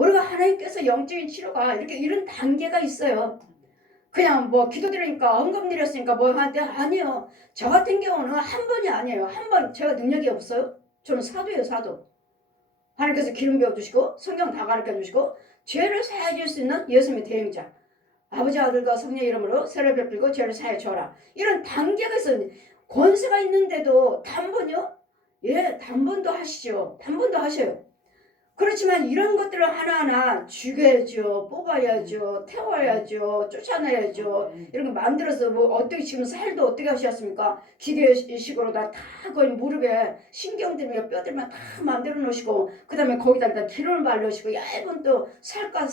우리가 하나님께서 영적인 치료가 이렇게 이런 단계가 있어요. 그냥 뭐 기도드리니까 헌금 드렸으니까 뭐 한테 아니요. 저 같은 경우는 한 번이 아니에요. 한 번 제가 능력이 없어요. 저는 사도예요, 사도. 하나님께서 기름 부어주시고 성경 다 가르쳐주시고 죄를 사해 줄 수 있는 예수님의 대행자. 아버지 아들과 성령 이름으로 세례 베풀고 죄를 사해 줘라. 이런 단계가 있어요. 권세가 있는데도 단번이요? 예, 단번도 하시죠. 단번도 하셔요. 그렇지만 이런 것들을 하나하나 죽여야죠, 뽑아야죠, 태워야죠, 쫓아내야죠. 이런 거 만들어서 뭐 어떻게 지금 살도 어떻게 하셨습니까? 기계식으로 다 거의 무릎에 신경들이며 뼈들만 다 만들어 놓으시고 그 다음에 거기다 기름을 바르시고 얇은 또 살까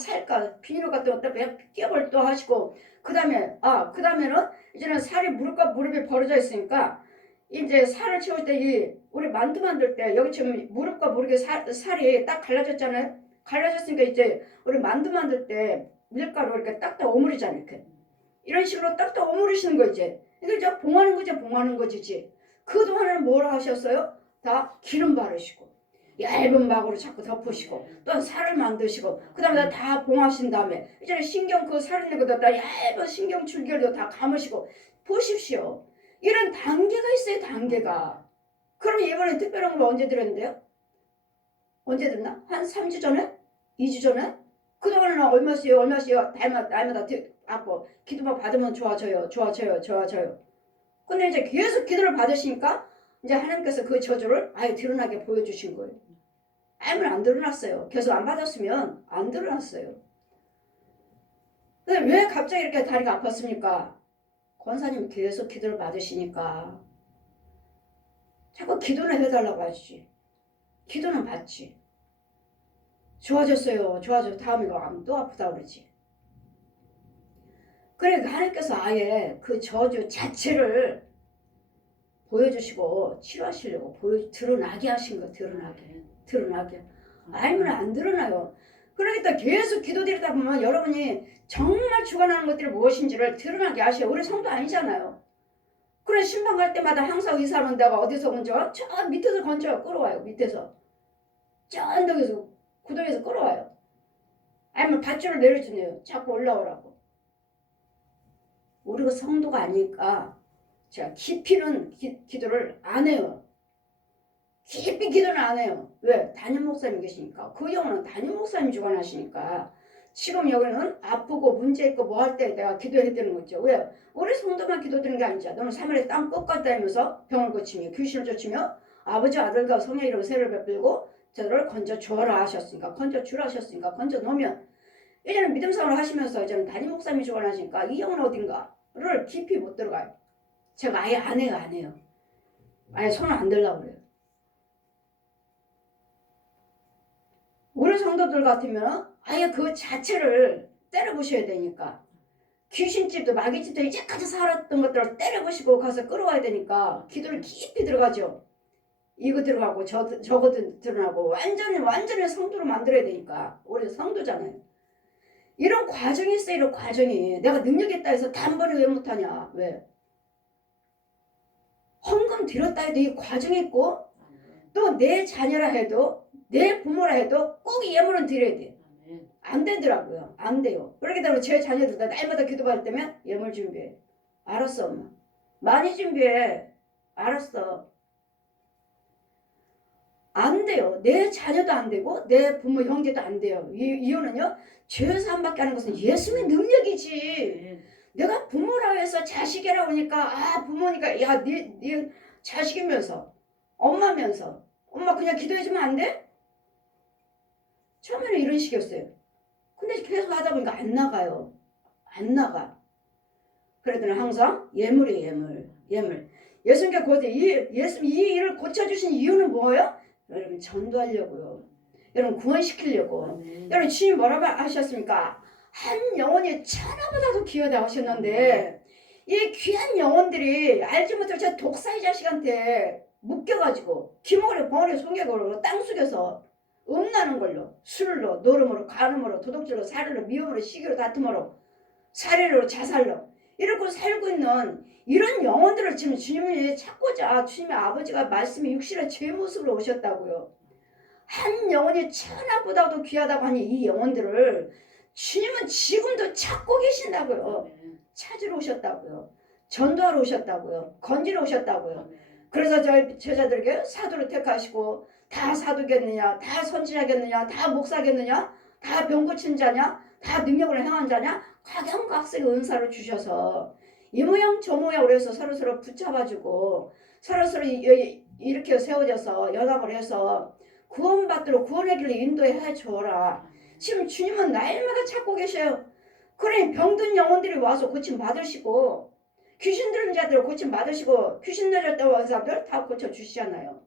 비닐 같은 것도 끼업을 또 하시고 그 다음에는 이제는 살이 무릎과 무릎이 벌어져 있으니까 이제 살을 채울 때 우리 만두 만들 때 여기 지금 무릎과 무릎에 살이 딱 갈라졌잖아요. 갈라졌으니까 이제 우리 만두 만들 때 밀가루 이렇게 딱딱 오므리잖아요. 이렇게. 이런 식으로 딱딱 오므리시는 거 이제. 이게 이제 봉하는 거지. 그동안은 뭐라 하셨어요? 다 기름 바르시고 얇은 막으로 자꾸 덮으시고 또 살을 만드시고 그 다음에 다 봉하신 다음에 이제 신경 그 살 있는 것도 다 얇은 신경 줄기를 다 감으시고 보십시오. 이런 단계가 있어요. 단계가. 그럼 이번에 특별한 걸 언제 드렸는데요? 언제 드렸나? 한 3주 전에? 2주 전에? 그동안은 얼마씩요? 날마다 아고 기도만 받으면 좋아져요. 근데 이제 계속 기도를 받으시니까 이제 하나님께서 그 저주를 아예 드러나게 보여주신 거예요. 알면 안 드러났어요. 계속 안 받았으면 안 드러났어요. 근데 왜 갑자기 이렇게 다리가 아팠습니까? 권사님 계속 기도를 받으시니까 자꾸 기도는 해달라고 하지. 기도는 받지. 좋아졌어요. 다음에 또 아프다 그러지. 그래 하나님께서 아예 그 저주 자체를 보여주시고 치료하시려고 드러나게 하신 거. 드러나게. 알면 안 드러나요. 그러니까 계속 기도드리다 보면 여러분이 정말 주관하는 것들이 무엇인지를 드러나게 하셔요. 우리 성도 아니잖아요. 그래 신방 갈 때마다 항상 이 사람은 내가 어디서 건져? 저 밑에서 건져요. 끌어와요. 밑에서. 저 언덕에서 구덩이에서 끌어와요. 아니면 밧줄을 내려주네요. 자꾸 올라오라고. 우리가 성도가 아니니까 제가 깊이는 기도를 안 해요. 깊이 기도는 안 해요. 왜? 담임 목사님 계시니까. 그 영혼은 담임 목사님 주관하시니까. 지금 여기는 아프고 문제 있고 뭐 할 때 내가 기도해야 되는 거죠. 왜? 우리 성도만 기도드리는 게 아니죠. 너는 3일에 땅 끝까지 다니면서 병을 고치며 귀신을 쫓으며 아버지 아들과 성령 이름으로 세를 베풀고 저를 건져 주어라 하셨으니까 건져 주라 하셨으니까 건져 놓으면 이제는 믿음 생활을 하시면서 이제는 담임 목사님이 주관하시니까 이 영혼 어딘가를 깊이 못 들어가요. 제가 아예 안 해요. 아예 손을 안 들려고 그래요. 우리 성도들 같으면 아예 그 자체를 때려부셔야 되니까 귀신집도 마귀집도 이제까지 살았던 것들을 때려부시고 가서 끌어와야 되니까 기도를 깊이 들어가죠. 이거 들어가고 저거 드러나고 완전히 성도로 만들어야 되니까 우리 성도잖아요. 이런 과정이 있어요. 이런 과정이. 내가 능력 있다 해서 단번에 왜 못하냐. 왜? 헌금 드렸다 해도 이 과정이 있고 또 내 자녀라 해도 내 부모라 해도 꼭 예물은 드려야 돼. 안 되더라고요. 안 돼요. 그렇게 되면 제 자녀들 다 날마다 기도받을 때면 예물 준비해. 알았어 엄마. 많이 준비해. 알았어. 안 돼요. 내 자녀도 안 되고 내 부모 형제도 안 돼요. 이유는요. 죄 사함받게 하는 것은 예수님의 능력이지. 내가 부모라고 해서 자식이라고 하니까 부모니까 야 네 자식이면서 엄마면서 엄마 그냥 기도해주면 안 돼? 처음에는 이런 식이었어요. 근데 계속 하다 보니까 안 나가요. 안 나가. 그래도 항상 예물이에요. 예물. 예수님께 이 일을 고쳐주신 이유는 뭐예요? 여러분 전도하려고요. 여러분 구원시키려고. 여러분 주님 뭐라고 하셨습니까? 한 영혼이 천하보다도 귀하다 하셨는데 이 귀한 영혼들이 알지 못할 저 독사의 자식한테 묶여가지고 기모리 벙어리 송개걸로 땅속에서 음나는 걸로 술로 노름으로 간음으로 도둑질로 살인으로 미움으로 시기로 다툼으로 살인으로 자살로 이렇게 살고 있는 이런 영혼들을 지금 주님이 찾고자 주님의 아버지가 말씀이 육신의 제 모습으로 오셨다고요. 한 영혼이 천하보다도 귀하다고 하니 이 영혼들을 주님은 지금도 찾고 계신다고요. 찾으러 오셨다고요. 전도하러 오셨다고요. 건지러 오셨다고요. 그래서 저희 제자들에게 사도를 택하시고 다 사도겠느냐, 다 선지자겠느냐, 다 목사겠느냐, 다 병 고친 자냐, 다 능력을 행한 자냐, 각양각색의 은사를 주셔서 이 모양 저 모양 그래서 서로서로 붙잡아주고 서로서로 이렇게 세워져서 연합을 해서 구원받도록 구원의 길로 인도해 줘라. 지금 주님은 날마다 찾고 계셔요. 그러니 병든 영혼들이 와서 고침 받으시고 귀신 들은 자들 고침 받으시고 귀신 들렸다고 하는 사람들 다 고쳐주시잖아요.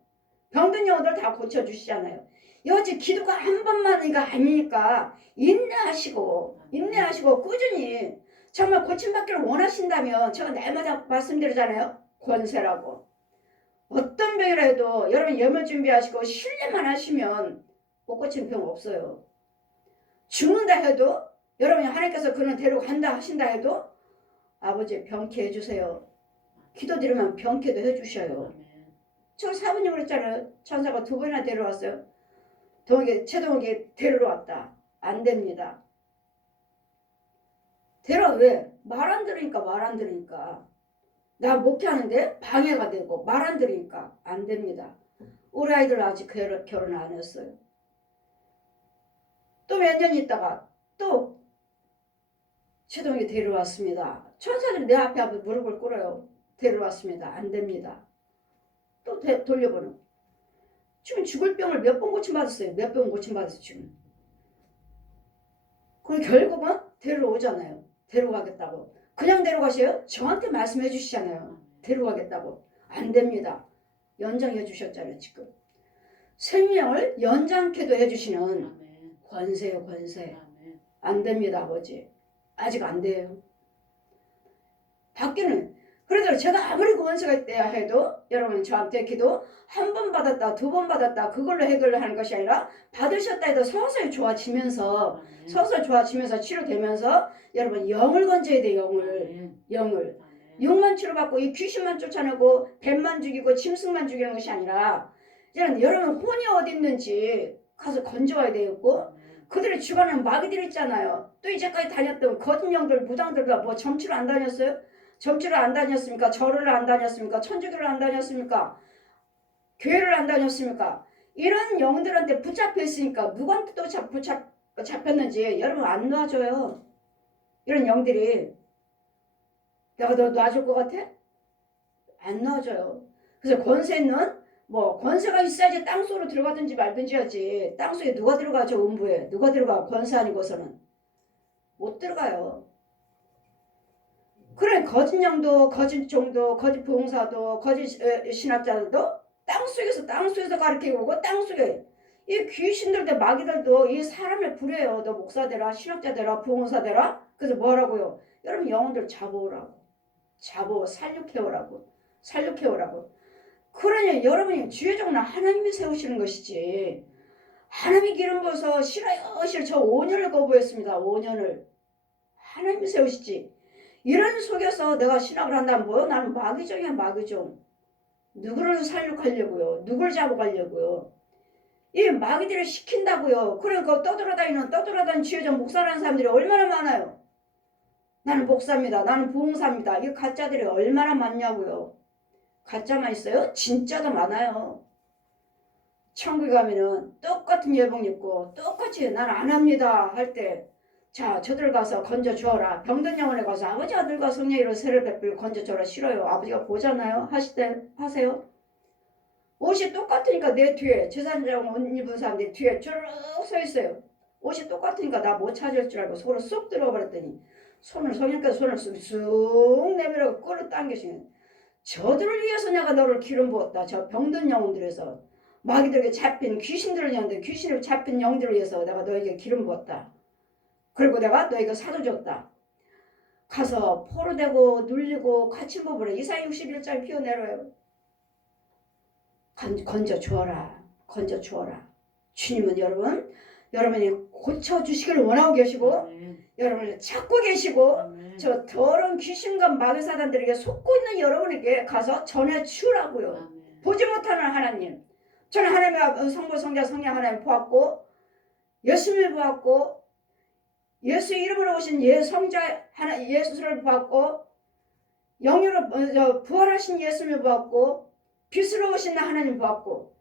병든 영혼들 다 고쳐주시잖아요. 여지 기도가 한 번만이가 아니니까 인내하시고 꾸준히 정말 고침받기를 원하신다면 제가 날마다 말씀드리잖아요. 권세라고. 어떤 병이라 해도 여러분 염을 준비하시고 신뢰만 하시면 못 고친 병 없어요. 죽는다 해도 여러분이 하나님께서 그런 데려간다 하신다 해도 아버지 병케 해주세요. 기도드리면 병케도 해주셔요. 저 사부님 그랬잖아요. 천사가 2번이나 데려왔어요. 최동욱이 데리러 왔다. 안 됩니다. 왜? 말 안 들으니까. 나 목회하는데 방해가 되고 말 안 들으니까 안 됩니다. 우리 아이들 아직 결혼 안 했어요. 또 몇 년 있다가 또 최동욱이 데려왔습니다. 천사들이 내 앞에 무릎을 꿇어요. 데려왔습니다. 안 됩니다. 또 돌려보는. 지금 죽을 병을 몇 번 고침받았어요. 몇 번 고침받았어요. 지금. 그럼 결국은 데려오잖아요. 데려가겠다고. 그냥 데려가세요? 저한테 말씀해 주시잖아요. 데려가겠다고. 안 됩니다. 연장해 주셨잖아요. 지금. 생명을 연장케도 해주시는 권세요. 권세. 안 됩니다. 아버지. 아직 안 돼요. 받기는. 그래도 제가 아무리 권세가 있대야 해도 여러분 저한테 기도 한 번 받았다 2번 받았다 그걸로 해결을 하는 것이 아니라 받으셨다 해도 서서히 좋아지면서 치료되면서 여러분 영을 건져야 돼요. 영을. 육만 치료받고 이 귀신만 쫓아내고 뱀만 죽이고 짐승만 죽이는 것이 아니라 이제는 여러분 혼이 어디 있는지 가서 건져와야 되겠고 그들이 죽어가는 마귀들 있잖아요. 또 이제까지 다녔던 거짓 영들 무당들과 뭐 점치러 안 다녔어요? 점치를 안 다녔습니까? 절을 안 다녔습니까? 천주교를 안 다녔습니까? 교회를 안 다녔습니까? 이런 영들한테 붙잡혀 있으니까 누구한테 또 잡혔는지 여러분 안 놔줘요. 이런 영들이 내가 너 놔줄 것 같아? 안 놔줘요. 그래서 권세는 뭐 권세가 있어야지 땅속으로 들어가든지 말든지 하지. 땅속에 누가 들어가죠? 음부에 누가 들어가? 권세 아니고서는 못 들어가요. 그래 거짓 영도 거짓 종도 거짓 부흥사도 거짓 신학자들도 땅속에서 가르치고 오고 땅속에 이 귀신들도 마귀들도 이 사람을 부려요. 너 목사 되라 신학자 되라 부흥사 되라. 그래서 뭐라고요? 여러분 영혼들 잡아오라고 살육해오라고 그러니 여러분이 주의 종은 하나님이 세우시는 것이지 하나님이 기름 부어서 싫어요 저 5년을 거부했습니다. 5년을 하나님이 세우시지. 이런 속에서 내가 신학을 한다면 뭐요? 나는 마귀종이야 마귀종. 누구를 살육하려고요? 누굴 잡아가려고요? 이 마귀들을 시킨다고요. 그러니까 떠돌아다니는 지혜정 목사라는 사람들이 얼마나 많아요. 나는 목사입니다. 나는 부흥사입니다. 이 가짜들이 얼마나 많냐고요. 가짜만 있어요? 진짜도 많아요. 천국에 가면은 똑같은 예복 입고 똑같이 난 안 합니다 할 때 자 저들 가서 건져 주어라. 병든 영혼에 가서 아버지 아들과 성령으로 세를 베풀 건져 주어라. 싫어요. 아버지가 보잖아요. 하세요. 옷이 똑같으니까 내 뒤에 제사장 옷 입은 사람들이 뒤에 쭉 서 있어요. 옷이 똑같으니까 나 못 찾을 줄 알고 속으로 쏙 들어가 버렸더니 성령께서 손을 쑥 내밀어 꼴로 당기시는 저들을 위해서 내가 너를 기름 부었다. 저 병든 영혼들에서 마귀들에게 잡힌 귀신들을 위한데 귀신을 잡힌 영들을 위해서 내가 너에게 기름 부었다. 그리고 내가 너에게 사도 줬다. 가서 포로되고 눌리고 갇힌 법으로 이사야 61장 피워내려요. 건져 주어라. 주님은 여러분이 고쳐주시기를 원하고 계시고 여러분을 찾고 계시고 저 더러운 귀신과 마귀 사단들에게 속고 있는 여러분에게 가서 전해 주라고요. 보지 못하는 하나님, 저는 하나님의 성부, 성자, 성령 하나님 보았고 예수님을 보았고 예수 이름으로 오신 성자 하나 예수를 보았고 영으로 부활하신 예수님을 보았고 빛으로 오신 하나님 보았고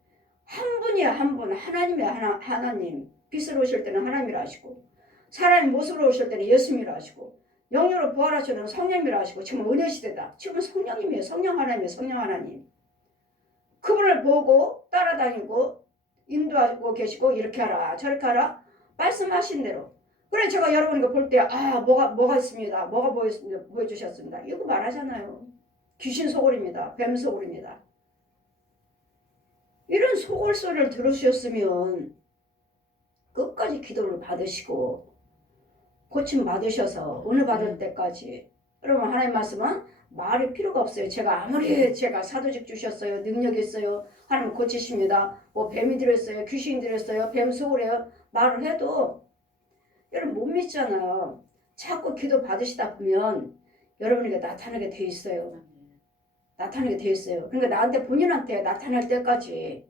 한 분이야 한 분 하나님의 하나님 빛으로 오실 때는 하나님이라 하시고 사람의 모습으로 오실 때는 예수님이라 하시고 영으로 부활하실 때는 성령이라 하시고 지금 은혜 시대다. 지금은 성령님이에요. 성령 하나님이에요. 성령 하나님. 그분을 보고 따라다니고 인도하고 계시고 이렇게 하라 저렇게 하라 말씀하신 대로. 그래 제가 여러분 이거 볼 때 뭐가 있습니다. 뭐가 보여주셨습니다. 이거 말하잖아요. 귀신 소굴입니다. 뱀 소굴입니다. 이런 소굴 소리를 들으셨으면 끝까지 기도를 받으시고 고침 받으셔서 은혜 받을 때까지. 그러면 하나님 말씀은 말이 필요가 없어요. 제가 아무리 제가 사도직 주셨어요. 능력 있어요. 하나님 고치십니다. 뭐 뱀이 들었어요. 귀신이 들었어요. 뱀 소굴이에요. 말을 해도 여러분 못 믿잖아요. 자꾸 기도 받으시다 보면 여러분에게 나타나게 돼 있어요. 나타나게 돼 있어요. 그러니까 나한테 본인한테 나타날 때까지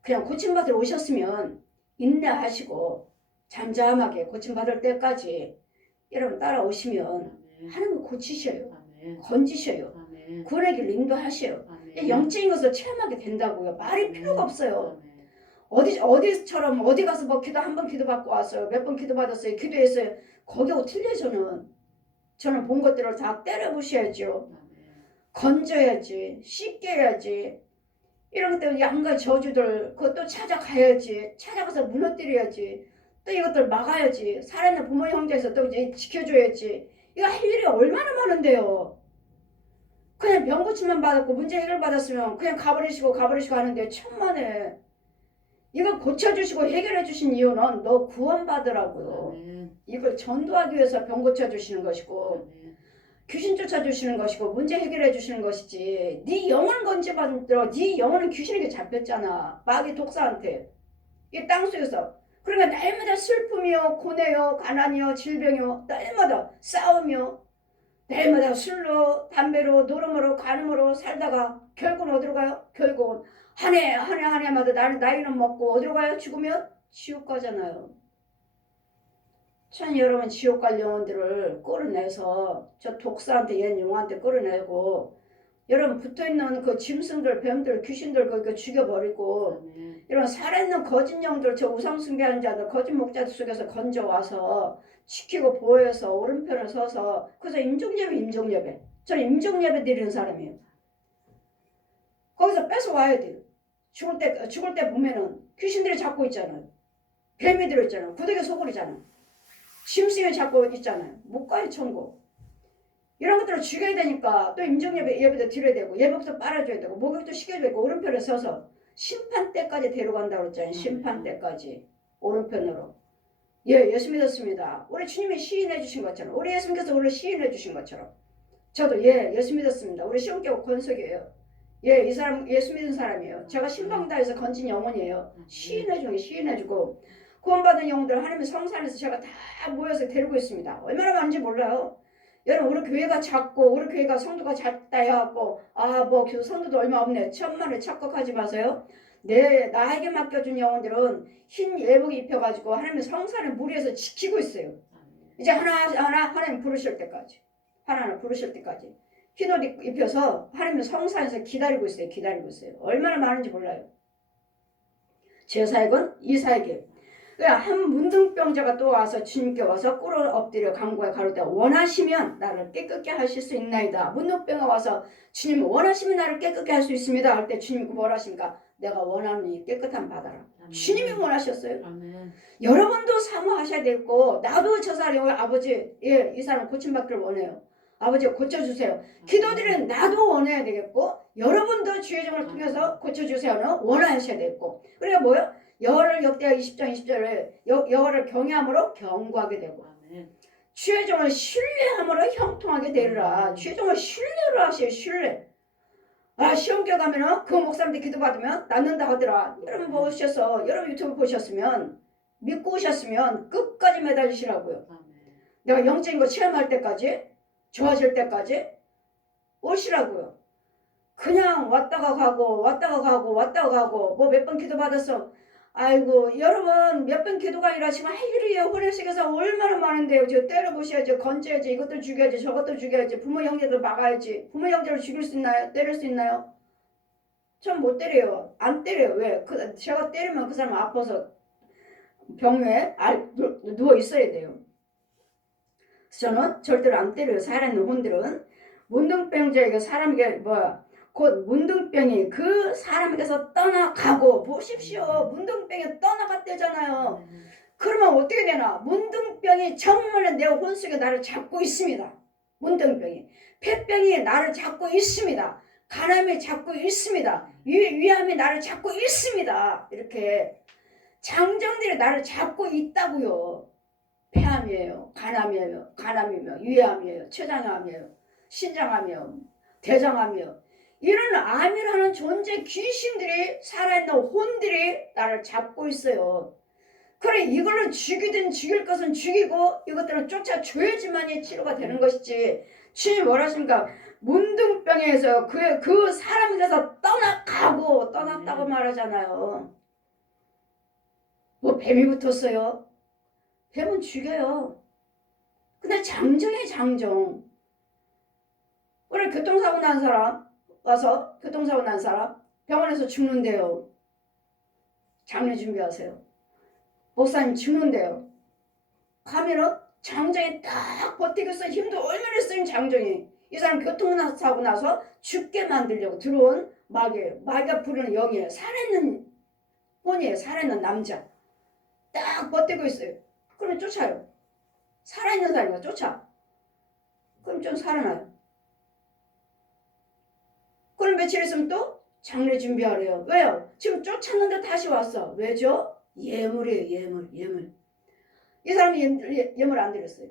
그냥 고침받으러 오셨으면 인내하시고 잠잠하게 고침받을 때까지 여러분 따라오시면 하나님을 고치셔요. 건지셔요. 구원의 길로 인도하셔요. 영적인 것을 체험하게 된다고요. 말이 필요가 없어요. 어디처럼 어디 가서 뭐 기도 한 번 기도받고 왔어요. 몇 번 기도받았어요. 기도했어요. 거기하고 틀려 저는 본 것들을 다 때려부셔야죠. 건져야지. 씻게 해야지. 이런 때는 양가 저주들 그것도 찾아가야지. 찾아가서 무너뜨려야지. 또 이것들 막아야지. 살아있는 부모 형제에서 또 이제 지켜줘야지. 이거 할 일이 얼마나 많은데요. 그냥 병고침만 받았고 문제 해결 받았으면 그냥 가버리시고 하는데 천만에. 이걸 고쳐주시고 해결해 주신 이유는 너 구원받으라고요. 이걸 전도하기 위해서 병 고쳐주시는 것이고 귀신 쫓아주시는 것이고 문제 해결해 주시는 것이지. 네 영혼 건져받들어. 네 영혼은 귀신에게 잡혔잖아. 마귀 독사한테. 이 땅속에서. 그러니까 날마다 슬픔이요 고뇌요 가난이요 질병이요 날마다 싸움이요 날마다 술로 담배로 노름으로 간음으로 살다가 결국은 어디로 가요? 결국은 한 해마다 나이는 먹고 어디로 가요? 죽으면 지옥 가잖아요. 참 여러분 지옥 갈 영혼들을 끌어내서 저 독사한테 옛 용한테 끌어내고 여러분 붙어있는 그 짐승들 뱀들 귀신들 그거 죽여버리고 이런 살아있는 거짓 영들 저 우상숭배하는 자들 거짓 목자들 속에서 건져와서 지키고 보호해서 오른편에 서서 그래서 임종예배 저는 임종예배 드리는 사람이에요. 거기서 뺏어와야 돼요. 죽을 때 보면은 귀신들이 잡고 있잖아요. 뱀이 들어있잖아요. 구더기 소굴이잖아요. 짐승이 잡고 있잖아요. 못 가요 천국. 이런 것들을 죽여야 되니까 또 임종예배도 드려야 되고 예배부터 빨아줘야 되고 목욕도 시켜줘야 되고 오른편에 서서 심판대까지 데려간다고 그랬잖아요. 심판대까지 오른편으로. 예수 믿었습니다. 우리 주님이 시인해 주신 것처럼 우리 예수님께서 우리를 시인해 주신 것처럼 저도 예수 믿었습니다. 우리 시온교회 권석이에요. 이 사람 예수 믿은 사람이에요. 제가 신방다에서 건진 영혼이에요. 시인해주고 구원받은 영혼들 하나님의 성산에서 제가 다 모여서 데리고 있습니다. 얼마나 많은지 몰라요. 여러분 우리 교회가 작고 우리 교회가 성도가 작다 해갖고 뭐 성도도 얼마 없네 천만에 착각하지 마세요. 나에게 맡겨준 영혼들은 흰 예복 입혀가지고 하나님의 성산을 무리해서 지키고 있어요. 이제 하나하나 하나님 부르실 때까지 하나하나 부르실 때까지 흰 옷 입혀서 하나님의 성산에서 기다리고 있어요. 얼마나 많은지 몰라요. 제 사역은 이 사역이에요. 한 문둥병자가 또 와서 주님께 와서 꿇어 엎드려 강구에 가로되 원하시면 나를 깨끗게 하실 수 있나이다. 문둥병가 와서 주님 원하시면 나를 깨끗게 할 수 있습니다. 할 때 주님 뭐라 하십니까? 내가 원하노니 깨끗함 받아라. 아멘. 주님이 원하셨어요. 아멘. 여러분도 사모하셔야 되고 나도 저 사람 아버지 이 사람 고침받기를 원해요. 아버지 고쳐주세요. 기도드리는 나도 원해야 되겠고 여러분도 주의 종을 통해서 고쳐주세요는 원하셔야 되겠고 그러니까 뭐요? 여호와를 역대하 20장 20절에 여호와를 경외함으로 견고하게 되고 주의 종을 신뢰함으로 형통하게 되리라. 주의 종을 신뢰를 하세요. 신뢰. 시험교 가면은 그 목사님들 기도받으면 낫는다 하더라. 여러분 보셔서 여러분 유튜브 보셨으면 믿고 오셨으면 끝까지 매달리시라고요. 내가 영적인 거 체험할 때까지 좋아질 때까지 오시라고요. 그냥 왔다가 가고 왔다가 가고 왔다가 가고 뭐 몇 번 기도 받았어. 아이고 여러분 몇 번 기도가 아니라 지금 하이리에 혼례식에서 얼마나 많은데요. 저 때려보셔야지, 건져야지, 이것도 죽여야지, 저것도 죽여야지, 부모 형제들 막아야지. 부모 형제를 죽일 수 있나요? 때릴 수 있나요? 전 못 때려요. 안 때려요. 왜? 제가 때리면 그 사람 아파서 병원에 누워 있어야 돼요. 저는 절대로 안 때려요. 살아있는 혼들은. 문둥병자에게 사람에게 뭐야? 곧 문둥병이 그 사람에게서 떠나가고, 보십시오. 문둥병이 떠나갔대잖아요. 그러면 어떻게 되나? 문둥병이 정말 내 혼속에 나를 잡고 있습니다. 문둥병이. 폐병이 나를 잡고 있습니다. 간암이 잡고 있습니다. 위암이 나를 잡고 있습니다. 이렇게 장정들이 나를 잡고 있다고요. 폐암이에요, 간암이며, 위암이에요, 췌장암이에요, 신장암이요, 대장암이요. 이런 암이라는 존재 귀신들이, 살아있는 혼들이 나를 잡고 있어요. 그래, 이걸로 죽이든 죽일 것은 죽이고 이것들은 쫓아줘야지만이 치료가 되는 것이지. 주님 뭐라 하십니까? 문둥병에서 그 사람에게서 떠났다고 말하잖아요. 뭐 뱀이 붙었어요? 뱀은 죽여요. 근데 장정이 장정. 오늘 교통사고 난 사람 와서 교통사고 난 사람 병원에서 죽는데요. 장례 준비하세요. 목사님 죽는데요. 가면은 장정이 딱 버티겠어. 힘도 얼마나 쓰는 장정이. 이 사람 교통사고 나서 죽게 만들려고 들어온 마귀예요. 마귀가 부르는 영이에요. 살아있는 혼이에요. 살아있는 남자. 딱 버티고 있어요. 그러면 쫓아요. 살아있는 사람이가 쫓아. 그럼 좀 살아나요. 그럼 며칠 있으면 또 장례 준비하래요. 왜요? 지금 쫓았는데 다시 왔어. 왜죠? 예물이에요. 예물. 이 사람이 예물 안 드렸어요.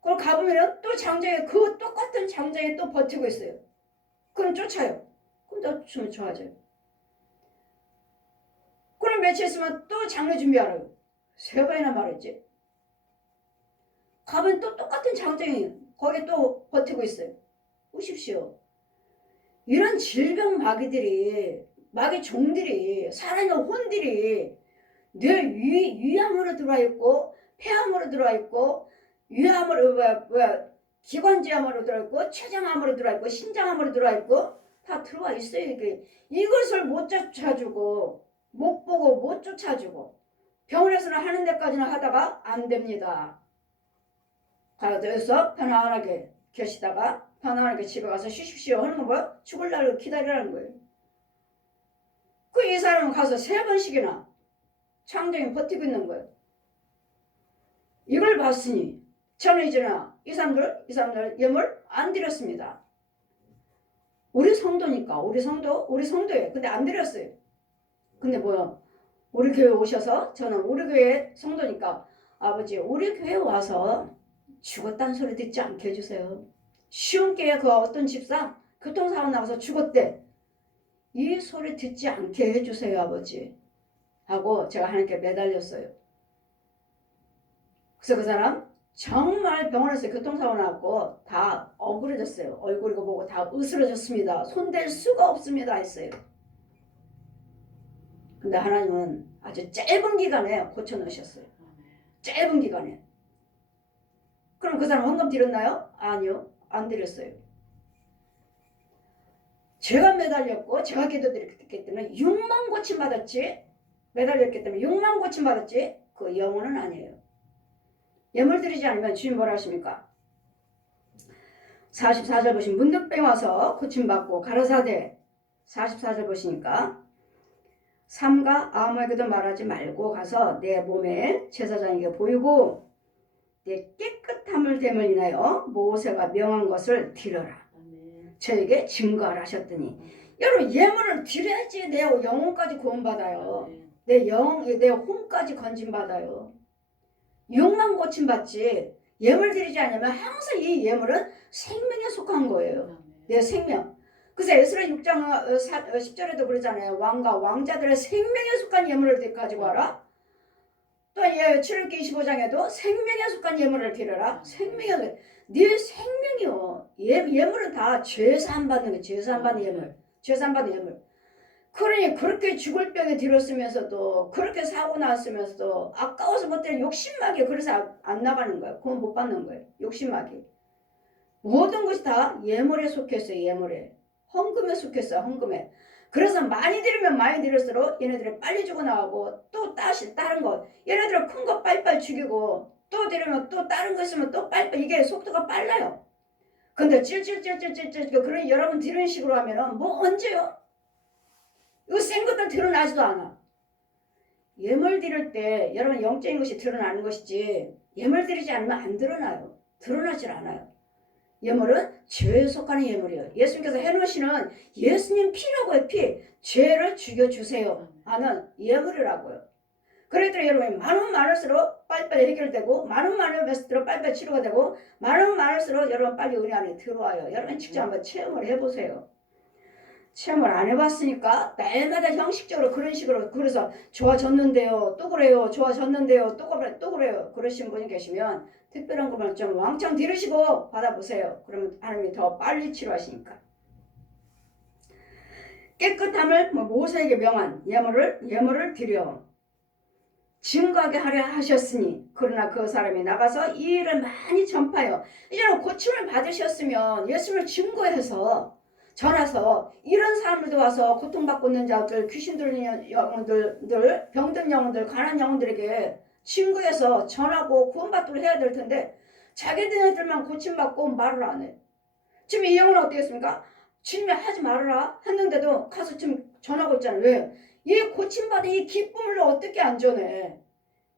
그럼 가보면 또 장정에, 그 똑같은 장정에 또 버티고 있어요. 그럼 쫓아요. 그럼 또 좀 좋아져요. 그럼 며칠 있으면 또 장례 준비하래요. 3번이나 말했지. 가면 또 똑같은 장정이 거기 또 버티고 있어요. 보십시오. 이런 질병 마귀 종들이, 살아있는 혼들이 늘 위암으로 들어와 있고, 폐암으로 들어와 있고, 기관지암으로 들어와 있고, 췌장암으로 들어와 있고, 신장암으로 들어와 있고, 다 들어와 있어요. 이것을 못 쫓아주고, 못 보고, 못 쫓아주고, 병원에서는 하는 데까지는 하다가 안 됩니다. 그래서 편안하게 계시다가 편안하게 집에 가서 쉬십시오 하는 거 뭐야? 죽을 날을 기다리라는 거예요. 이 사람은 가서 3번씩이나 장정이 버티고 있는 거예요. 이걸 봤으니 저는 이제는 이 사람들 예물 안 드렸습니다. 우리 성도니까, 우리 성도예요. 근데 안 드렸어요. 근데 뭐야? 우리 교회 오셔서, 저는 우리 교회 성도니까, 아버지 우리 교회 와서 죽었다는 소리 듣지 않게 해주세요. 시온교회 그 어떤 집사 교통사고 나서 죽었대. 이 소리 듣지 않게 해주세요, 아버지. 하고 제가 하나님께 매달렸어요. 그래서 그 사람 정말 병원에서 교통사고 나고 다 억울해졌어요. 얼굴 이거 보고 다 으스러졌습니다. 손댈 수가 없습니다 했어요. 근데 하나님은 아주 짧은 기간에 고쳐놓으셨어요. 짧은 기간에. 그럼 그 사람 헌금 드렸나요? 아니요. 안 드렸어요. 제가 매달렸고 제가 기도드렸기 때문에 6만 고침 받았지. 매달렸기 때문에 6만 고침 받았지. 그 영혼은 아니에요. 예물 드리지 않으면 주님 뭐라 하십니까? 44절 보시면 문득병 와서 고침받고 가라사대. 44절 보시니까 삼가 아무에게도 말하지 말고 가서 내 몸에 제사장에게 보이고 내 깨끗함을 됨을 인하여 모세가 명한 것을 드려라. 저에게 증거를 하셨더니 여러분 예물을 드려야지 내 영혼까지 구원받아요. 내 혼까지 건진받아요. 6만 고침받지 예물 드리지 않으면 항상 이 예물은 생명에 속한 거예요. 내 생명. 그래서 에스라 6장 10절에도 그러잖아요. 왕과 왕자들의 생명에 속한 예물을 가지고 와라. 또 출애굽기 25장에도 생명에 속한 예물을 드려라. 생명에 네 생명이요. 예물은 다 죄사함 받는 거, 죄사함 받는 예물, 죄사함 받는 예물. 그러니 그렇게 죽을 병에 들었으면서도 그렇게 사고 났으면서도 아까워서 못해 욕심나게 그래서 안 나가는 거예요. 그건 못 받는 거예요. 욕심나게. 모든 것이 다 예물에 속했어요. 예물에. 헌금에 속했어요. 헌금에. 그래서 많이 드리면 많이 드릴수록 얘네들이 빨리 죽어나가고 또 다른 거. 얘네들은 큰 거 빨리빨리 죽이고 또 드리면 또 다른 거 있으면 또 빨리빨리 이게 속도가 빨라요. 근데 찔찔찔찔찔찔 그런 여러분 드리는 식으로 하면은 뭐 언제요? 이거 센 것들 드러나지도 않아. 예물 드릴 때 여러분 영적인 것이 드러나는 것이지 예물 드리지 않으면 안 드러나요. 드러나질 않아요. 예물은 죄에 속하는 예물이에요. 예수님께서 해놓으시는 예수님 피라고 해요. 피. 죄를 죽여주세요 하는 예물이라고요. 그랬더니 여러분 많으면 많을수록 빨리빨리 해결되고 많으면 많을수록 빨리빨리 치료가 되고 많으면 많을수록 여러분 빨리 은혜 안에 들어와요. 여러분 직접 한번 체험을 해보세요. 체험을 안 해봤으니까 매일마다 형식적으로 그런 식으로 그래서 좋아졌는데요 또 그래요 좋아졌는데요 또 그래요 그러신 분이 계시면 특별한 것만 좀 왕창 들으시고 받아보세요. 그러면 하나님이 더 빨리 치료하시니까. 깨끗함을 모세에게 명한 예물을 드려 증거하게 하려 하셨으니 그러나 그 사람이 나가서 이 일을 많이 전파해요. 이제는 고침을 받으셨으면 예수님을 증거해서 전해서 이런 사람들도 와서 고통받고 있는 자들, 귀신 들린 영혼들, 병든 영혼들, 가난한 영혼들에게 증거해서 전하고 구원받도록 해야 될 텐데 자기들만 고침받고 말을 안 해. 지금 이 영혼은 어떻게 했습니까? 주님이 하지 말아라 했는데도 가서 지금 전하고 있잖아요. 왜? 이 고침받은 이 기쁨을 어떻게 안 전해?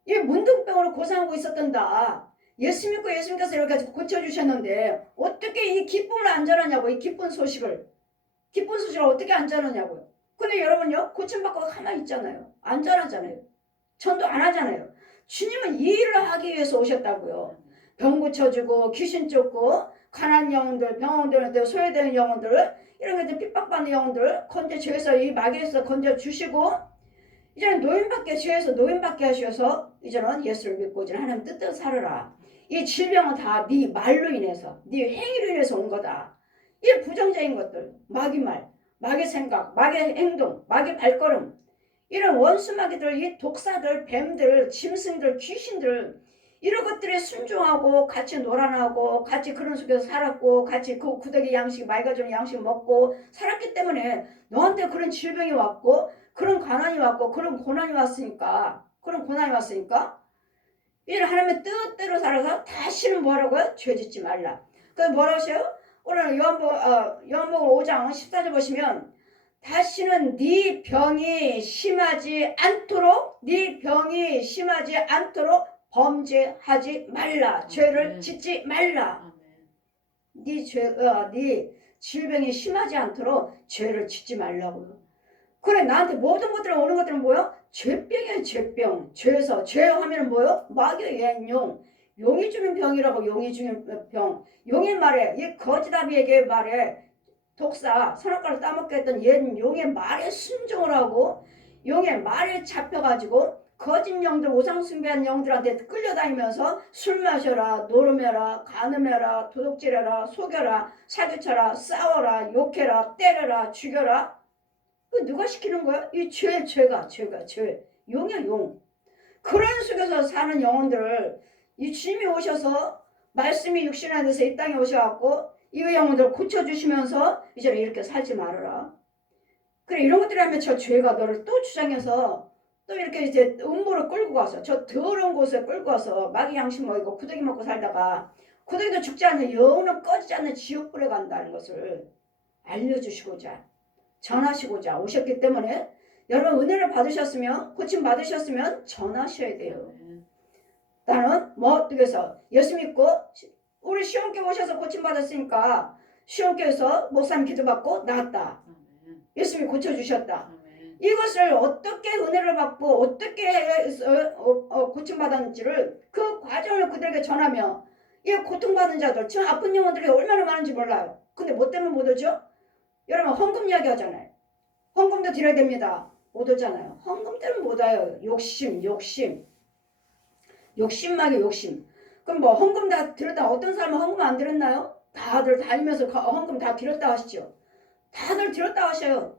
이 문둥병으로 고생하고 있었던다. 예수 믿고 예수님께서 이렇게 고쳐주셨는데 어떻게 이 기쁨을 안 전하냐고. 이 기쁜 소식을 어떻게 안 전하냐고요. 근데 여러분요 고침받고 가만히 있잖아요. 안 전하잖아요. 전도 안 하잖아요. 주님은 이 일을 하기 위해서 오셨다고요. 병 고쳐주고 귀신 쫓고 가난한 영혼들, 병원들, 소외되는 영혼들, 이런 것들 핍박받는 영혼들 건져 죄에서 이 마귀에서 건져 주시고 이제는 죄에서 노인받게 하셔서 이제는 예수를 믿고 이제는 하나님 뜻대로 살아라. 이 질병은 다 네 말로 인해서 네 행위로 인해서 온 거다. 이 부정적인 것들, 마귀 말, 마귀 생각, 마귀 행동, 마귀 발걸음, 이런 원수마귀들, 이 독사들, 뱀들, 짐승들, 귀신들, 이런 것들에 순종하고 같이 놀아나고 같이 그런 속에서 살았고 같이 그 구더기 양식 맑아지는 양식 먹고 살았기 때문에 너한테 그런 질병이 왔고 그런 가난이 왔고 그런 고난이 왔으니까 이런 하나님의 뜻대로 살아서 다시는 뭐라고요? 죄짓지 말라. 그래서 뭐라고 하셔요? 오늘 요한복음 5장 14절 보시면 다시는 네 병이 심하지 않도록 범죄하지 말라. 죄를 짓지 말라. 네 질병이 심하지 않도록 죄를 짓지 말라고요. 그래 나한테 모든 것들은 오는 것들은 뭐요? 죄병이에요. 죄병. 죄 하면은 뭐요? 마귀의 옛용. 용이 주는 병이라고. 용이 주는 병. 용이 말해. 이 거지다비에게 말해. 독사 선악과를 따먹게 했던 옛 용의 말에 순종을 하고 용의 말에 잡혀가지고 거짓 영들 우상 숭배한 영들한테 끌려다니면서 술 마셔라 노름해라 간음해라 도둑질해라 속여라 사기쳐라 싸워라 욕해라 때려라 죽여라. 그 누가 시키는 거야? 이 죄가 용이야 용. 그런 속에서 사는 영혼들을 이 주님이 오셔서 말씀이 육신화 돼서 이 땅에 오셔갖고 이 영혼들 고쳐주시면서 이제는 이렇게 살지 말아라. 그래 이런 것들 하면 저 죄가 너를 또 주장해서 또 이렇게 이제 음모로 끌고 가서 저 더러운 곳에 끌고 와서 마귀 양식 먹이고 구더기 먹고 살다가 구더기도 죽지 않는 영원은 꺼지지 않는 지옥불에 간다는 것을 알려주시고자 전하시고자 오셨기 때문에 여러분 은혜를 받으셨으면 고침 받으셨으면 전하셔야 돼요. 나는 어떻게 해서 예수 믿고 우리 시온교회 오셔서 고침받았으니까 시온교회에서 목사님 기도받고 나았다. 예수님이 고쳐주셨다. 이것을 어떻게 은혜를 받고 어떻게 고침받았는지를 그 과정을 그들에게 전하며 이 고통받은 자들 지금 아픈 영혼들이 얼마나 많은지 몰라요. 근데 뭐 때문에 못 오죠? 여러분 헌금 이야기 하잖아요. 헌금도 드려야 됩니다. 못 오잖아요. 헌금 때문에 못 와요. 욕심. 욕심막이 욕심. 그럼 뭐 헌금 다 드렸다. 어떤 사람은 헌금 안 드렸나요? 다들 다니면서 헌금 다 드렸다 하시죠. 다들 드렸다 하셔요.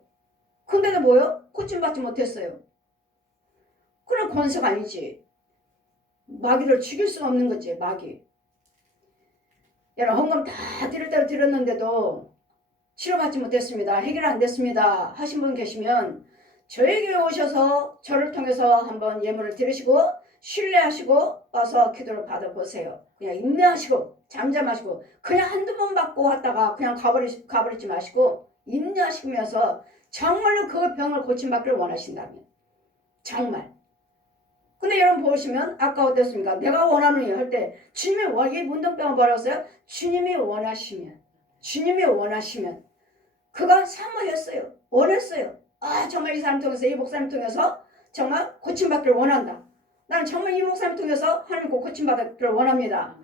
근데도 뭐요? 고침받지 못했어요. 그런 권세가 아니지. 마귀를 죽일 수 없는 거지. 마귀. 여러분 헌금 다 드릴 대로 드렸는데도 치료받지 못했습니다. 해결 안 됐습니다. 하신 분 계시면 저에게 오셔서 저를 통해서 한번 예물을 드리시고 신뢰하시고 와서 기도를 받아보세요. 그냥 인내하시고 잠잠하시고 그냥 한두 번 받고 왔다가 그냥 가버리지 마시고 인내하시면서 정말로 그 병을 고침받기를 원하신다면 정말. 근데 여러분 보시면 아까 어땠습니까? 내가 원하는 할 때 주님이 이 문둥병을 버렸어요. 주님이 원하시면 그가 사모했어요. 원했어요. 아 정말 이 사람 통해서 이 목사님 통해서 정말 고침받기를 원한다. 나는 정말 이 목사님 통해서 하나님 고침받기를 원합니다.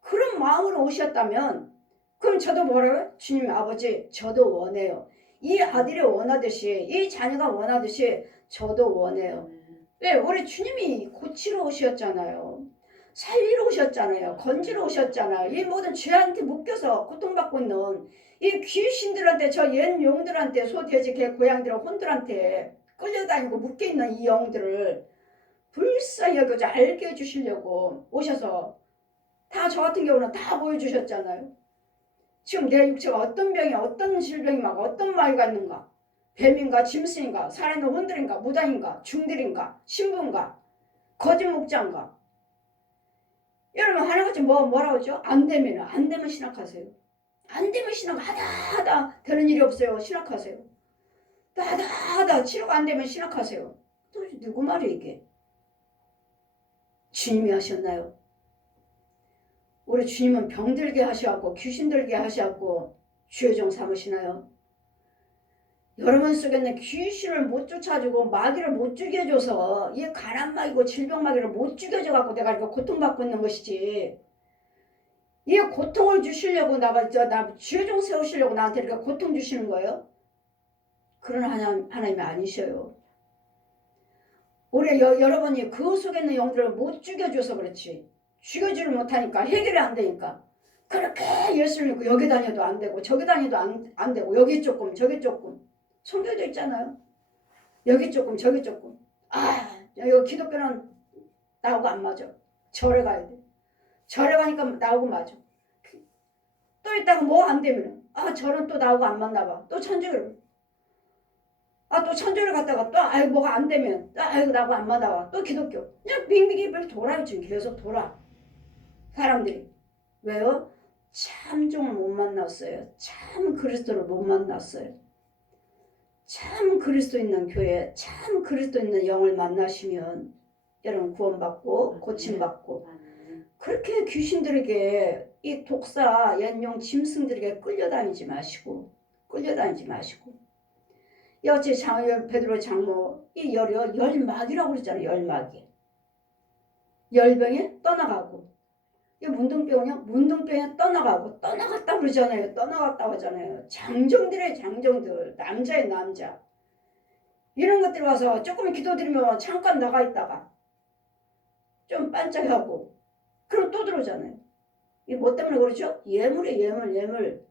그런 마음으로 오셨다면 그럼 저도 뭐라고요? 주님 아버지 저도 원해요. 이 아들이 원하듯이 이 자녀가 원하듯이 저도 원해요. 왜? 우리 주님이 고치러 오셨잖아요. 살리러 오셨잖아요. 건지러 오셨잖아요. 이 모든 죄한테 묶여서 고통받고 있는 이 귀신들한테 저 옛 용들한테 소, 돼지, 개, 고양이들, 혼들한테 끌려다니고 묶여있는 이 영들을 불쌍히 여겨서 알게 해주시려고 오셔서 다 저 같은 경우는 다 보여주셨잖아요. 지금 내 육체가 어떤 병이 어떤 질병이 막 어떤 마귀가 있는가 뱀인가 짐승인가 살아있는 혼들인가 무당인가 중들인가 신부인가 거짓 목자인가 여러분 하나같이 뭐라고 하죠? 안 되면 신학하세요. 안 되면 신학하다 되는 일이 없어요. 신학하세요. 하다 치료가 안 되면 신학하세요. 또 누구 말이에요 이게? 주님이 하셨나요? 우리 주님은 병들게 하시고 귀신들게 하시고 주의종 삼으시나요? 여러분 속에 있는 귀신을 못 쫓아주고 마귀를 못 죽여줘서 이 가난 마귀고 질병 마귀를 못 죽여줘갖고 내가 이렇게 고통받고 있는 것이지 이 고통을 주시려고 나 주의종 세우시려고 나한테 이렇게 고통 주시는 거예요? 그런 하나님이 아니셔요. 우리 여러분이 그 속에 있는 영들을 못 죽여줘서 그렇지 죽여주를 못하니까 해결이 안 되니까 그렇게 예수를 믿고 여기 다녀도 안 되고 저기 다녀도 안 되고 여기 조금 저기 조금 성경도 있잖아요. 여기 조금 저기 조금 여기 기독교는 나하고 안 맞아. 절에 가야 돼. 절에 가니까 나하고 맞아. 또 있다가 뭐 안 되면 절은 또 나하고 안 맞나 봐. 또 천주교를 또 천주를 갔다가 또 뭐가 안 되면 나하고 안 맞아와. 또 기독교. 그냥 빙빙이 돌아요. 지금 계속 돌아. 사람들이. 왜요? 참종을 못 만났어요. 참 그리스도를 못 만났어요. 참 그리스도 있는 교회, 참 그리스도 있는 영을 만나시면 여러분 구원받고 고침받고 그렇게 귀신들에게 이 독사, 연용, 짐승들에게 끌려다니지 마시고 여치 베드로 장모 이 열마귀라고 그러잖아요. 열마귀. 열병에 떠나가고 이 문둥병에 떠나갔다 그러잖아요. 떠나갔다고 하잖아요. 장정들의 장정들 남자의 남자 이런 것들 와서 조금 기도드리면 잠깐 나가 있다가 좀 반짝하고 그럼 또 들어오잖아요. 이게 뭐 때문에 그러죠? 예물.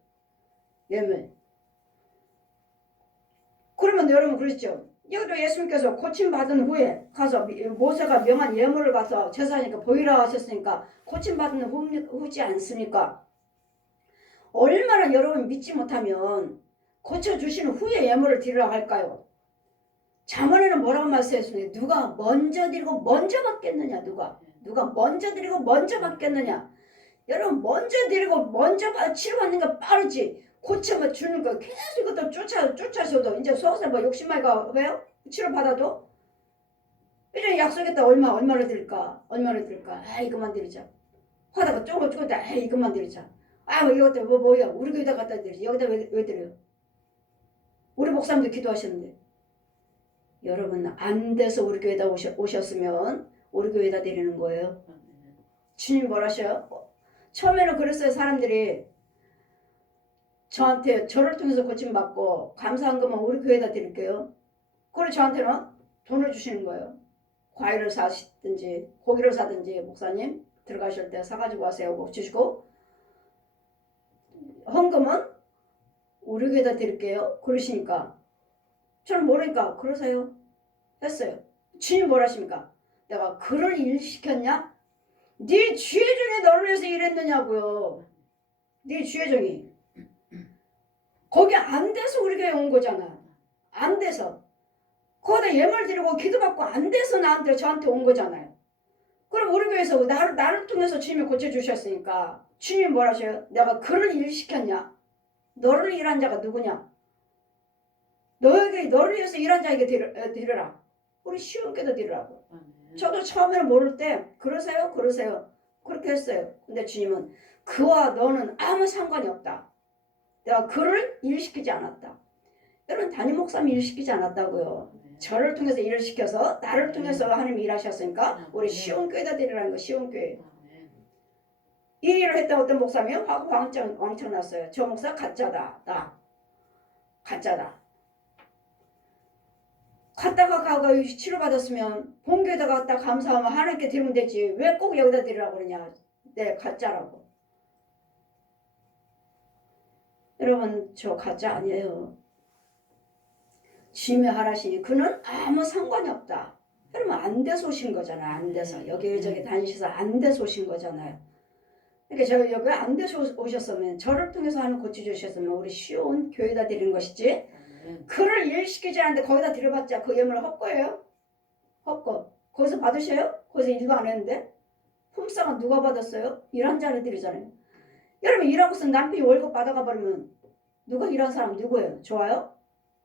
그러면 여러분 그렇죠. 여기도 예수님께서 고침받은 후에 가서 모세가 명한 예물을 가서 제사하니까 보이라 하셨으니까 고침받은 후지 않습니까? 얼마나 여러분 믿지 못하면 고쳐주신 후에 예물을 드리라고 할까요? 잠언에는 뭐라고 말씀했습니까? 누가 먼저 드리고 먼저 받겠느냐? 누가 먼저 드리고 먼저 받겠느냐? 여러분 먼저 드리고 먼저 치료받는 거 빠르지. 고쳐만 주는 거 계속 이것도 쫓아서도 이제 속아서 뭐 욕심말가 왜요? 치료받아도 이제 약속했다 얼마를 드릴까? 이것만 드리자. 하다가 조금 이것만 드리자. 이것도 뭐야? 우리 교회다 갖다 드리지. 여기다 왜 드려요? 우리 목사님도 기도하셨는데 여러분 안 돼서 우리 교회다 오셨으면 우리 교회다 드리는 거예요. 주님 뭘 하셔요? 처음에는 그랬어요. 사람들이 저를 통해서 고침받고 감사한 것만 우리 교회에다 드릴게요. 그리고 저한테는 돈을 주시는 거예요. 과일을 사시든지 고기를 사든지 목사님 들어가실 때 사가지고 가세요. 꼭 주시고 헌금은 우리 교회에다 드릴게요. 그러시니까 저는 모르니까 그러세요. 했어요. 주님 뭐라 하십니까? 내가 그를 일 시켰냐? 네 주의종이 너를 위해서 일했느냐고요. 네 주의종이. 거기 안 돼서 우리 교회에 온 거잖아. 안 돼서. 거기다 예물 드리고 기도받고 안 돼서 저한테 온 거잖아요. 그럼 우리 교회에서 나를 통해서 주님이 고쳐주셨으니까 주님이 뭐라 하셔요? 내가 그를 일 시켰냐? 너를 일한 자가 누구냐? 너를 위해서 일한 자에게 드려라. 우리 쉬운 게도 드리라고. 저도 처음에는 모를 때 그러세요? 그렇게 했어요. 근데 주님은 그와 너는 아무 상관이 없다. 내가 그를 일시키지 않았다. 여러분 담임 목사님이 일시키지 않았다고요. 저를 통해서 일을 시켜서 나를 통해서 하나님이 일하셨으니까 우리 쉬운 교회다 드리라는 거. 쉬운 교회. 이 일을 했던 어떤 목사님이 왕창 났어요. 저 목사 가짜다. 나 가짜다. 갔다가 가가 치료받았으면 본교에다 갔다 감사하면 하나님께 드리면 되지. 왜 꼭 여기다 드리라고 그러냐. 네, 가짜라고. 여러분 저 가짜 아니에요. 주님이 하라시니 그는 아무 상관이 없다. 여러분 안 돼서 오신 거잖아요. 안 돼서. 여기저기 다니셔서 안 돼서 오신 거잖아요. 그러니까 제가 여기 안 돼서 오셨으면 저를 통해서 하는 고쳐주셨으면 우리 쉬운 교회에다 드리는 것이지. 그를 일시키지 않는데 거기다 드려봤자 그 예물 헛거예요. 헛거. 거기서 받으셔요? 거기서 일도 안 했는데. 품삯은 누가 받았어요? 일한 자를 드리잖아요. 여러분 일하고서 남편이 월급 받아가 버리면 누가 일한 사람 누구예요? 좋아요?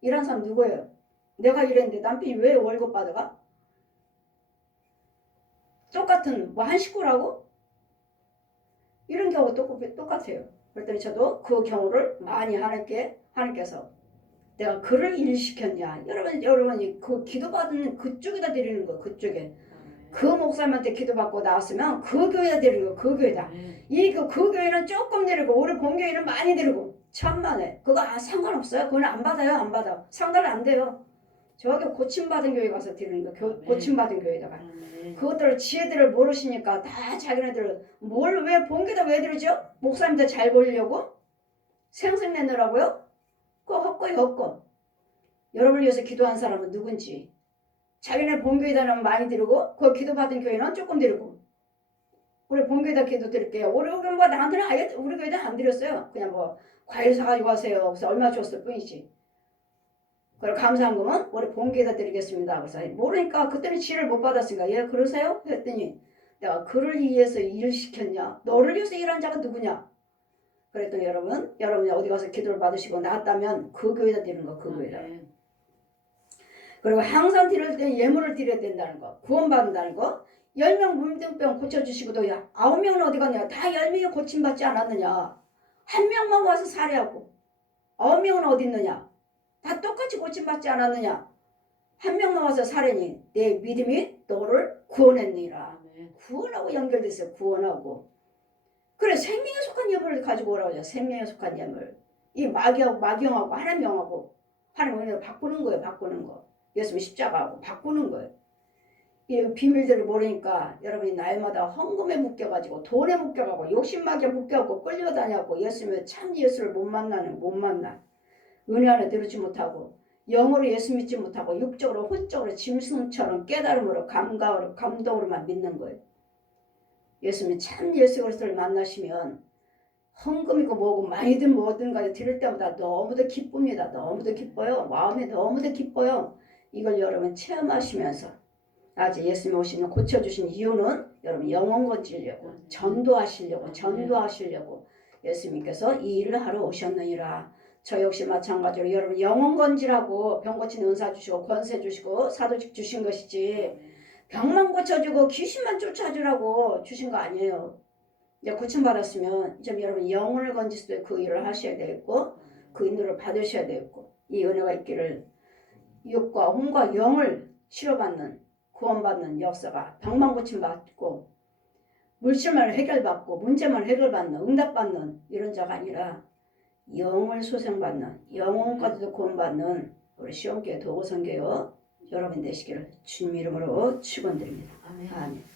일한 사람 누구예요? 내가 일했는데 남편이 왜 월급 받아가? 똑같은 뭐 한 식구라고? 이런 경우 똑같아요. 그랬더니 저도 그 경우를 많이 하나님께서 내가 그를 일시켰냐. 여러분이 그 기도받는 그쪽에다 드리는 거예요. 그쪽에. 그 목사님한테 기도받고 나왔으면 그 교회에다 드리는 거예요. 그 교회다. 그 교회는 조금 드리고 우리 본교회는 많이 드리고 천만에. 그거 상관없어요. 그건 안 받아요. 안 받아. 상달이 안 돼요. 저기 고침받은 교회 가서 드리는 거. 고침받은 교회에다가. 그것들 지혜들을 모르시니까 다 자기네들 왜 본교에다 왜 드리죠? 목사님들 잘 보이려고? 생색내느라고요? 그거 헛거. 여러분을 위해서 기도한 사람은 누군지. 자기네 본교에다는 많이 드리고 그 기도받은 교회는 조금 드리고. 우리 본교에다 기도 드릴게요. 우리 뭐 나한테는 아예 우리 교회에다 안 드렸어요. 그냥 뭐 과일 사가지고 가세요. 그래서 얼마 줬을 뿐이지. 그리고 감사한 거면 우리 본교에다 드리겠습니다. 그래서 모르니까 그때는 지혜를 못 받았으니까 예 그러세요? 했더니 내가 그를 위해서 일을 시켰냐? 너를 위해서 일한 자가 누구냐? 그랬더니 여러분이 어디 가서 기도를 받으시고 나왔다면 그 교회에다 드리는 거. 그 교회에다. 그리고 항상 드릴 때 예물을 드려야 된다는 거. 구원받는다는 거. 10명 문둥병 고쳐주시고도 9명은 어디 갔냐. 다 10명이 고침받지 않았느냐. 한 명만 와서 살해하고 9명은 어디 있느냐. 다 똑같이 고침받지 않았느냐. 한 명만 와서 살해니 내 믿음이 너를 구원했느니라. 구원하고 연결됐어요. 구원하고. 그래 생명에 속한 예물을 가지고 오라고 하죠. 생명에 속한 예물. 이 마귀형하고 하나님형하고 하나님 은혜를 바꾸는 거예요. 바꾸는 거. 예수님 십자가하고 바꾸는 거예요. 이 비밀들을 모르니까 여러분이 날마다 헌금에 묶여가지고 돈에 묶여가고 욕심마귀에 묶여가고 끌려다녀고 참 예수를 못 만나. 은혜 안에 들지 못하고 영으로 예수 믿지 못하고 육적으로 혼적으로 짐승처럼 깨달음으로 감동으로만 믿는 거예요. 예수님 참 예수 그리스도를 만나시면 헌금이고 뭐고 많이든 뭐든 간에 드릴 때마다 너무도 기쁩니다. 너무도 기뻐요. 마음이 너무도 기뻐요. 이걸 여러분 체험하시면서 아직 예수님 오시면 고쳐주신 이유는 여러분 영혼 건지려고 전도하시려고 예수님께서 이 일을 하러 오셨느니라. 저 역시 마찬가지로 여러분 영혼 건지라고 병 고치는 은사 주시고 권세 주시고 사도직 주신 것이지 병만 고쳐주고 귀신만 쫓아주라고 주신 거 아니에요. 이제 고침받았으면 이제 여러분 영혼을 건질 때 그 일을 하셔야 되겠고 그 인도를 받으셔야 되겠고 이 은혜가 있기를 육과 혼과 영을 치료받는 구원받는 역사가 병만 고침받고 물질만 해결받고 문제만 해결받는 응답받는 이런 자가 아니라 영을 소생받는 영혼까지도 구원받는 우리 시온교회 도고선교회 여러분 되시기를 주님 이름으로 축원드립니다. 아멘. 아멘.